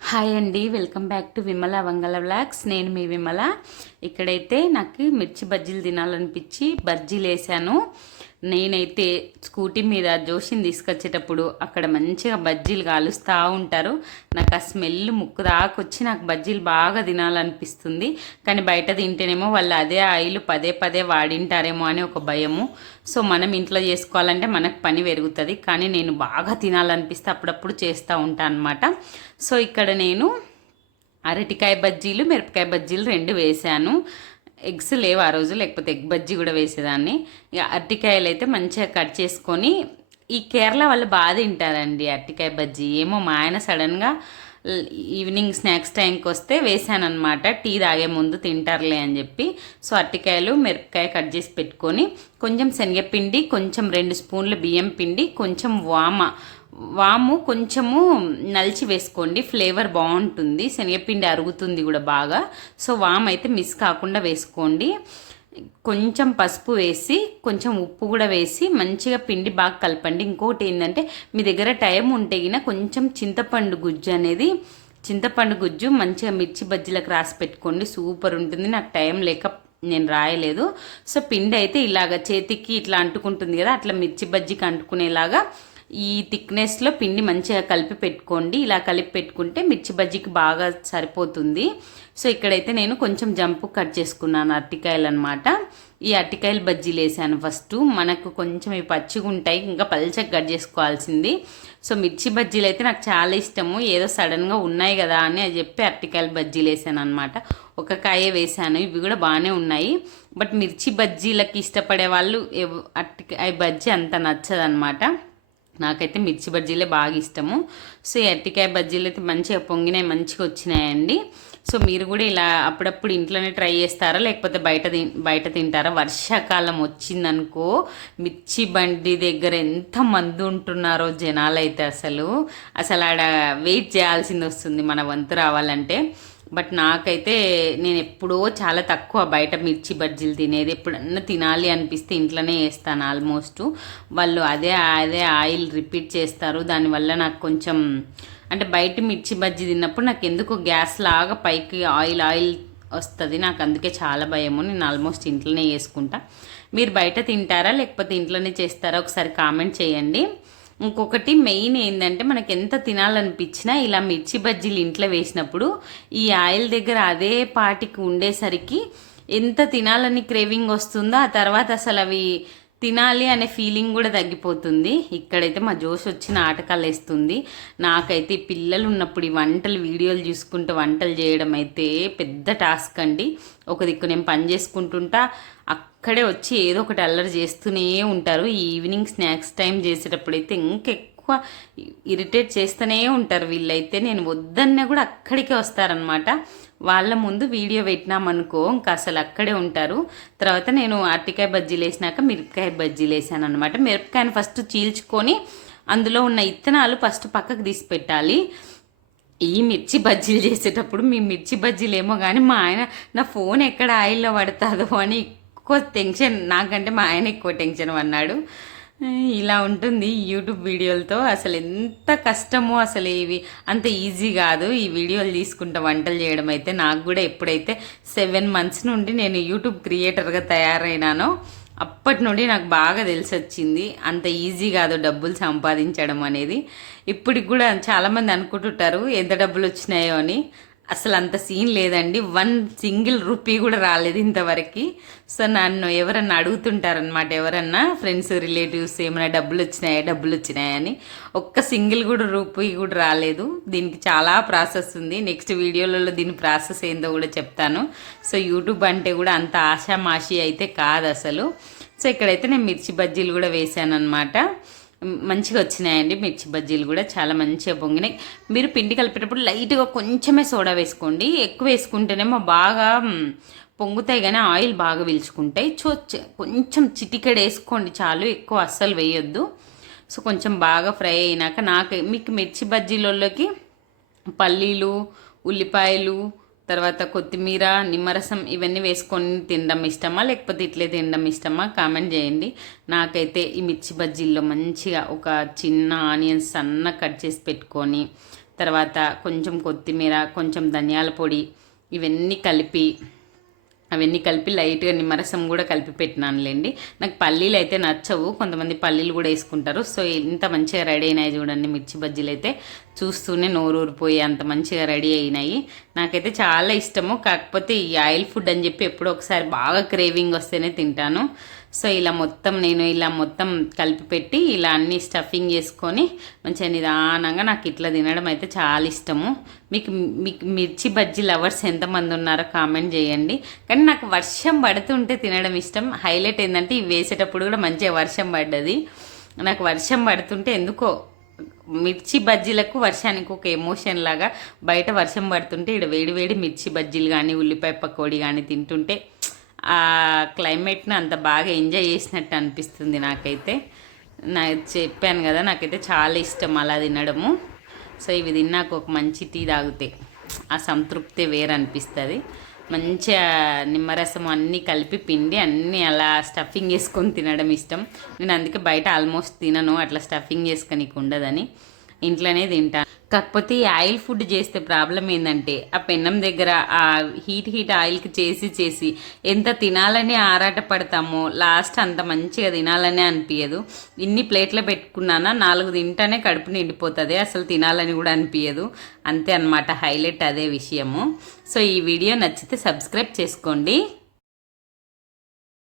Hi అండి, welcome back to Vimala Vangala vlogs. నేను మీ విమల. ఇక్కడైతే నాకు మిర్చి బజ్జీలు తినాలనిపించి బజ్జీలు వేసాను. నేనైతే స్కూటీ మీద జోషిని తీసుకొచ్చేటప్పుడు అక్కడ మంచిగా బజ్జీలు కాలుస్తూ ఉంటారు. నాకు ఆ స్మెల్ ముక్కు దాకొచ్చి నాకు బజ్జీలు బాగా తినాలనిపిస్తుంది. కానీ బయట తింటేనేమో వాళ్ళు అదే ఆయిల్ పదే పదే వాడింటారేమో అని ఒక భయము. సో మనం ఇంట్లో చేసుకోవాలంటే మనకు పని పెరుగుతుంది. కానీ నేను బాగా తినాలనిపిస్తే అప్పుడప్పుడు చేస్తూ ఉంటాను అనమాట. సో ఇక్కడ నేను అరటికాయ బజ్జీలు, మిరపకాయ బజ్జీలు రెండు వేసాను. ఎగ్స్ లేవు ఆ రోజు, లేకపోతే ఎగ్ బజ్జీ కూడా వేసేదాన్ని. ఇక అరటికాయలు అయితే మంచిగా కట్ చేసుకొని, ఈ కేరళ వాళ్ళు బాగా తింటారండి అరటికాయ బజ్జీ. ఏమో మా ఆయన సడన్గా ఈవినింగ్ స్నాక్స్ టైంకి వస్తే వేసానమాట, టీ తాగే ముందు తింటారులే అని చెప్పి. సో అరటికాయలు, మిరపకాయ కట్ చేసి పెట్టుకొని, కొంచెం శనగపిండి, కొంచెం 2 స్పూన్ల బియ్యం పిండి, కొంచెం వాము కొంచెము నలిచి వేసుకోండి, ఫ్లేవర్ బాగుంటుంది. శనగపిండి అరుగుతుంది కూడా బాగా. సో వాము అయితే మిస్ కాకుండా వేసుకోండి. కొంచెం పసుపు వేసి, కొంచెం ఉప్పు కూడా వేసి మంచిగా పిండి బాగా కలపండి. ఇంకోటి ఏంటంటే, మీ దగ్గర టైం ఉంటే గిన కొంచెం చింతపండు గుజ్జు మంచిగా మిర్చి బజ్జీలకు రాసి పెట్టుకోండి, సూపర్ ఉంటుంది. నాకు టైం లేక నేను రాయలేదు. సో పిండి అయితే ఇలాగ చేతికి ఇట్లా అంటుకుంటుంది కదా, అట్లా మిర్చి బజ్జీకి అంటుకునేలాగా ఈ థిక్నెస్లో పిండి మంచిగా కలిపి పెట్టుకోండి. ఇలా కలిపి పెట్టుకుంటే మిర్చి బజ్జీకి బాగా సరిపోతుంది. సో ఇక్కడైతే నేను కొంచెం జంపు కట్ చేసుకున్నాను అరటికాయలు అనమాట. ఈ అరటికాయలు బజ్జీలు వేసాను ఫస్ట్. మనకు కొంచెం ఇవి పచ్చిగా ఉంటాయి, ఇంకా పల్చగా కట్ చేసుకోవాల్సింది. సో మిర్చి బజ్జీలు అయితే నాకు చాలా ఇష్టము. ఏదో సడన్గా ఉన్నాయి కదా అని చెప్పి అరటికాయలు బజ్జీలు వేసాను అనమాట. ఒక కాయే వేసాను, ఇవి కూడా బాగానే ఉన్నాయి. బట్ మిర్చి బజ్జీలకి ఇష్టపడే వాళ్ళు అరటికాయ బజ్జీ అంత నచ్చదనమాట. నాకైతే మిర్చి బజ్జీలే బాగా ఇష్టము. సో ఈ అరటికాయ బజ్జీలు అయితే మంచిగా పొంగినాయి, మంచిగా వచ్చినాయండి. సో మీరు కూడా ఇలా అప్పుడప్పుడు ఇంట్లోనే ట్రై చేస్తారా, లేకపోతే బయట తింటారా? వర్షాకాలం వచ్చిందనుకో, మిర్చి బండి దగ్గర ఎంత మంది ఉంటున్నారో జనాలు అయితే అసలు ఆడ వెయిట్ చేయాల్సింది వస్తుంది మన వంతు రావాలంటే. బట్ నాకైతే నేను ఎప్పుడో చాలా తక్కువ బయట మిర్చి బజ్జీలు తినేది. ఎప్పుడన్నా తినాలి అనిపిస్తే ఇంట్లోనే వేస్తాను ఆల్మోస్ట్. వాళ్ళు అదే ఆయిల్ రిపీట్ చేస్తారు, దానివల్ల నాకు కొంచెం అంటే బయట మిర్చి బజ్జీ తిన్నప్పుడు నాకు ఎందుకో గ్యాస్ లాగా పైకి ఆయిల్ వస్తుంది. నాకు అందుకే చాలా భయము. నేను ఆల్మోస్ట్ ఇంట్లోనే వేసుకుంటా. మీరు బయట తింటారా, లేకపోతే ఇంట్లోనే చేస్తారా? ఒకసారి కామెంట్ చేయండి. ఇంకొకటి మెయిన్ ఏంటంటే, మనకి ఎంత తినాలనిపించినా ఇలా మిర్చి బజ్జీలు ఇంట్లో వేసినప్పుడు ఈ ఆయిల్ దగ్గర అదే పాటికి ఉండేసరికి ఎంత తినాలని క్రేవింగ్ వస్తుందో, ఆ తర్వాత అసలు అవి తినాలి అనే ఫీలింగ్ కూడా తగ్గిపోతుంది. ఇక్కడైతే మా జోష్ వచ్చి నాటకాలు వేస్తుంది. నాకైతే పిల్లలు ఉన్నప్పుడు ఈ వీడియోలు చూసుకుంటూ వంటలు చేయడం అయితే పెద్ద టాస్క్ అండి. ఒక దిక్కు నేను పని చేసుకుంటుంటా, అక్కడే వచ్చి ఏదో ఒకటి అల్లరి చేస్తూనే ఉంటారు. ఈ ఈవినింగ్ స్నాక్స్ టైం చేసేటప్పుడు అయితే ఇంకెక్కువ ఇరిటేట్ చేస్తూనే ఉంటారు వీళ్ళైతే. నేను వద్దన్నా కూడా అక్కడికే వస్తారనమాట. వాళ్ళ ముందు వీడియో పెట్టినామనుకో ఇంకా అసలు అక్కడే ఉంటారు. తర్వాత నేను అరటికాయ బజ్జీలు వేసినాక మిరపకాయ బజ్జీలు వేసాను అనమాట. మిరపకాయను ఫస్ట్ చీల్చుకొని అందులో ఉన్న ఇత్తనాలు ఫస్ట్ పక్కకు తీసి పెట్టాలి. ఈ మిర్చి బజ్జీలు చేసేటప్పుడు మీ మిర్చి బజ్జీలు ఏమో కానీ మా ఆయన నా ఫోన్ ఎక్కడ ఆయిల్లో పడుతుందో అని ఎక్కువ టెన్షన్, నాకంటే మా ఆయన ఎక్కువ టెన్షన్ అన్నాడు. ఇలా ఉంటుంది యూట్యూబ్ వీడియోలతో. అసలు ఎంత కష్టమో, అసలు ఇవి అంత ఈజీ కాదు ఈ వీడియోలు తీసుకుంటా వంటలు చేయడం అయితే. నాకు కూడా ఎప్పుడైతే 7 months నుండి నేను యూట్యూబ్ క్రియేటర్గా తయారైనానో అప్పటి నుండి నాకు బాగా తెలిసి వచ్చింది అంత ఈజీ కాదు డబ్బులు సంపాదించడం అనేది. ఇప్పటికి కూడా చాలామంది అనుకుంటుంటారు ఎంత డబ్బులు వచ్చినాయో అని. అసలు అంత సీన్ లేదండి. 1 single రూపీ కూడా రాలేదు ఇంతవరకు. సో నన్ను ఎవరన్నా అడుగుతుంటారనమాట, ఎవరన్నా ఫ్రెండ్స్ రిలేటివ్స్ ఏమైనా డబ్బులు వచ్చినాయని. ఒక్క సింగిల్ కూడా రూపీ కూడా రాలేదు. దీనికి చాలా ప్రాసెస్ ఉంది. నెక్స్ట్ వీడియోలలో దీని ప్రాసెస్ ఏందో కూడా చెప్తాను. సో యూట్యూబ్ అంటే కూడా అంత ఆషామాషి అయితే కాదు అసలు. సో ఇక్కడైతే నేను మిర్చి బజ్జీలు కూడా వేసాను అనమాట. మంచిగా వచ్చినాయండి మిర్చి బజ్జీలు కూడా, చాలా మంచిగా పొంగినాయి. మీరు పిండి కలిపేటప్పుడు లైట్గా కొంచెమే సోడా వేసుకోండి. ఎక్కువ వేసుకుంటేనేమో బాగా పొంగుతాయి కానీ ఆయిల్ బాగా పీల్చుకుంటాయి. కొంచెం చిటికెడు వేసుకోండి చాలు, ఎక్కువ అస్సలు వేయొద్దు. సో కొంచెం బాగా ఫ్రై అయినాక మీకు మిర్చి బజ్జీలలోకి పల్లీలు, ఉల్లిపాయలు, తర్వాత కొత్తిమీర, నిమ్మరసం ఇవన్నీ వేసుకొని తినడం ఇష్టమా, లేకపోతే ఇట్లే తినడం ఇష్టమా కామెంట్ చేయండి. నాకైతే ఈ మిర్చి బజ్జీల్లో మంచిగా ఒక చిన్న ఆనియన్స్ సన్న కట్ చేసి పెట్టుకొని, తర్వాత కొంచెం కొత్తిమీర, కొంచెం ధనియాల పొడి అవన్నీ కలిపి లైట్గా నిమ్మరసం కూడా కలిపి పెట్టినానులేండి. నాకు పల్లీలు అయితే నచ్చవు, కొంతమంది పల్లీలు కూడా వేసుకుంటారు. సో ఇంత మంచిగా రెడీ అయినాయి చూడండి మిర్చి బజ్జీలు అయితే. చూస్తూనే నోరు ఊరిపోయి అంత మంచిగా రెడీ అయినాయి. నాకైతే చాలా ఇష్టము. కాకపోతే ఈ ఆయిల్ ఫుడ్ అని చెప్పి ఎప్పుడో ఒకసారి బాగా క్రేవింగ్ వస్తేనే తింటాను. సో నేను ఇలా మొత్తం కలిపి పెట్టి ఇలా అన్ని స్టఫింగ్ చేసుకొని మంచిగా నిదానంగా నాకు ఇట్లా తినడం అయితే చాలా ఇష్టము. మీకు మిర్చి బజ్జీ లవర్స్ ఎంతమంది ఉన్నారో కామెంట్ చేయండి. కానీ నాకు వర్షం పడుతుంటే తినడం ఇష్టం. హైలైట్ ఏంటంటే ఇవి వేసేటప్పుడు కూడా మంచిగా వర్షం పడ్డది. నాకు వర్షం పడుతుంటే ఎందుకో మిర్చి బజ్జీలకు వర్షానికి ఒక ఎమోషన్ లాగా, బయట వర్షం పడుతుంటే ఇక్కడ వేడి వేడి మిర్చి బజ్జీలు కానీ ఉల్లిపాయ పకోడీ కానీ తింటుంటే ఆ క్లైమేట్ని అంత బాగా ఎంజాయ్ చేసినట్టు అనిపిస్తుంది నాకైతే. చెప్పాను కదా, నాకైతే చాలా ఇష్టం అలా తినడము. సో ఇవి తిన్నాక ఒక మంచి టీ తాగితే ఆ సంతృప్తి వేరు అనిపిస్తుంది. మంచిగా నిమ్మరసం అన్నీ కలిపి పిండి అన్నీ అలా స్టఫింగ్ చేసుకొని తినడం ఇష్టం. నేను అందుకే బయట ఆల్మోస్ట్ తినను, అట్లా స్టఫింగ్ చేసుకొని ఉండదని ఇంట్లోనే తింటాను. కాకపోతే ఈ ఆయిల్ ఫుడ్ చేస్తే ప్రాబ్లం ఏంటంటే ఆ పెన్నం దగ్గర ఆ హీట్ ఆయిల్కి చేసి ఎంత తినాలని ఆరాట పడతామో లాస్ట్ అంత మంచిగా తినాలనే అనిపించదు. ఇన్ని ప్లేట్లో పెట్టుకున్నానా 4 తింటానే కడుపు నిండిపోతుంది, అసలు తినాలని కూడా అనిపించదు. అంతే అన్నమాట, హైలైట్ అదే విషయము. సో ఈ వీడియో నచ్చితే సబ్స్క్రైబ్ చేసుకోండి.